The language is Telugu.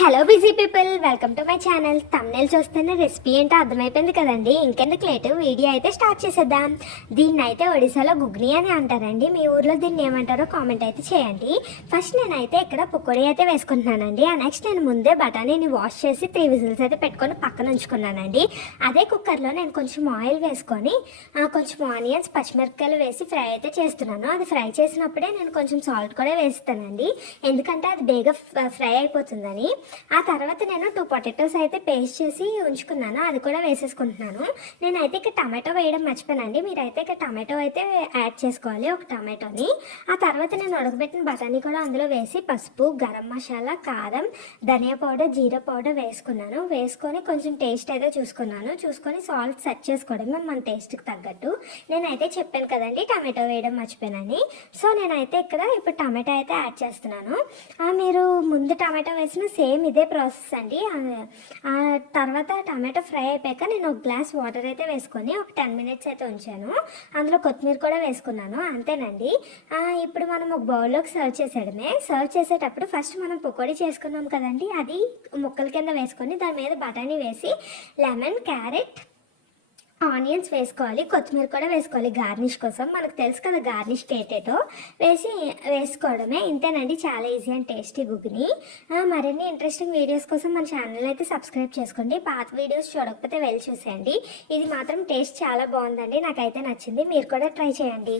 Hello busy people, welcome to my channel. Thumbnail చూస్తేనే రెసిపీ ఏంటో అర్థమైపోయింది కదండి. ఇంకెందుకు లేటు, వీడియో అయితే స్టార్ట్ చేసేద్దాం. దీన్ని అయితే ఒడిశాలో గుగ్ని అని అంటారండి. మీ ఊర్లో దీన్ని ఏమంటారో కామెంట్ అయితే చేయండి. ఫస్ట్ నేనైతే ఇక్కడ పకోడీ అయితే వేసుకుంటున్నానండి. నెక్స్ట్ నేను ముందే బఠానీని వాష్ చేసి 3 విజిల్స్ అయితే పెట్టుకొని పక్కన ఉంచుకున్నానండి. అదే కుక్కర్లో నేను కొంచెం ఆయిల్ వేసుకొని కొంచెం ఆనియన్స్, పచ్చిమిరపకాయలు వేసి ఫ్రై అయితే చేస్తున్నాను. అది ఫ్రై చేసినప్పుడే నేను కొంచెం సాల్ట్ కూడా వేస్తానండి, ఎందుకంటే అది బేగా ఫ్రై అయిపోతుందని. ఆ తర్వాత నేను 2 పొటాటోస్ అయితే పేస్ట్ చేసి ఉంచుకున్నాను, అది కూడా వేసేసుకుంటున్నాను. నేనైతే ఇక్కడ టమాటో వేయడం మర్చిపోయానండి. మీరైతే ఇక్కడ టమాటో అయితే యాడ్ చేసుకోవాలి, ఒక టమాటోని. ఆ తర్వాత నేను ఉడకబెట్టిన బఠానీ కూడా అందులో వేసి పసుపు, గరం మసాలా, కారం, ధనియా పౌడర్, జీరా పౌడర్ వేసుకొని కొంచెం టేస్ట్ అయితే చూసుకొని సాల్ట్ సెట్ చేసుకోవడమే మన టేస్ట్కి తగ్గట్టు. నేనైతే చెప్పాను కదండి టమాటో వేయడం మర్చిపోయానని. సో నేనైతే ఇప్పుడు టమాటో అయితే యాడ్ చేస్తున్నాను. మీరు ముందు టమాటో వేసిన సేమ్ ఇదే ప్రాసెస్ అండి. ఆ తర్వాత టమాటో ఫ్రై అయిపోయాక నేను ఒక గ్లాస్ వాటర్ అయితే వేసుకొని ఒక 10 మినిట్స్ అయితే ఉంచాను. అందులో కొత్తిమీర కూడా వేసుకున్నాను, అంతేనండి. ఇప్పుడు మనం ఒక బౌల్లోకి సర్వ్ చేసేటప్పుడు ఫస్ట్ మనం పకోడీ చేసుకున్నాం కదండి, అది ముక్కల కింద వేసుకొని దాని మీద బఠానీ వేసి లెమన్, క్యారెట్, ఆనియన్స్ వేసుకోవాలి, కొత్తిమీర కూడా వేసుకోవాలి గార్నిష్ కోసం. మనకు తెలుసు కదా గార్నిష్ ఏటేటో వేసుకోవడమే. ఇంతేనండి, చాలా ఈజీ అండ్ టేస్టీ గుగ్ని. మరిన్ని ఇంట్రెస్టింగ్ వీడియోస్ కోసం మన ఛానల్ అయితే సబ్స్క్రైబ్ చేసుకోండి. పాత వీడియోస్ చూడకపోతే వెళ్ళి చూసేయండి. ఇది మాత్రం టేస్ట్ చాలా బాగుందండి, నాకైతే నచ్చింది. మీరు కూడా ట్రై చేయండి.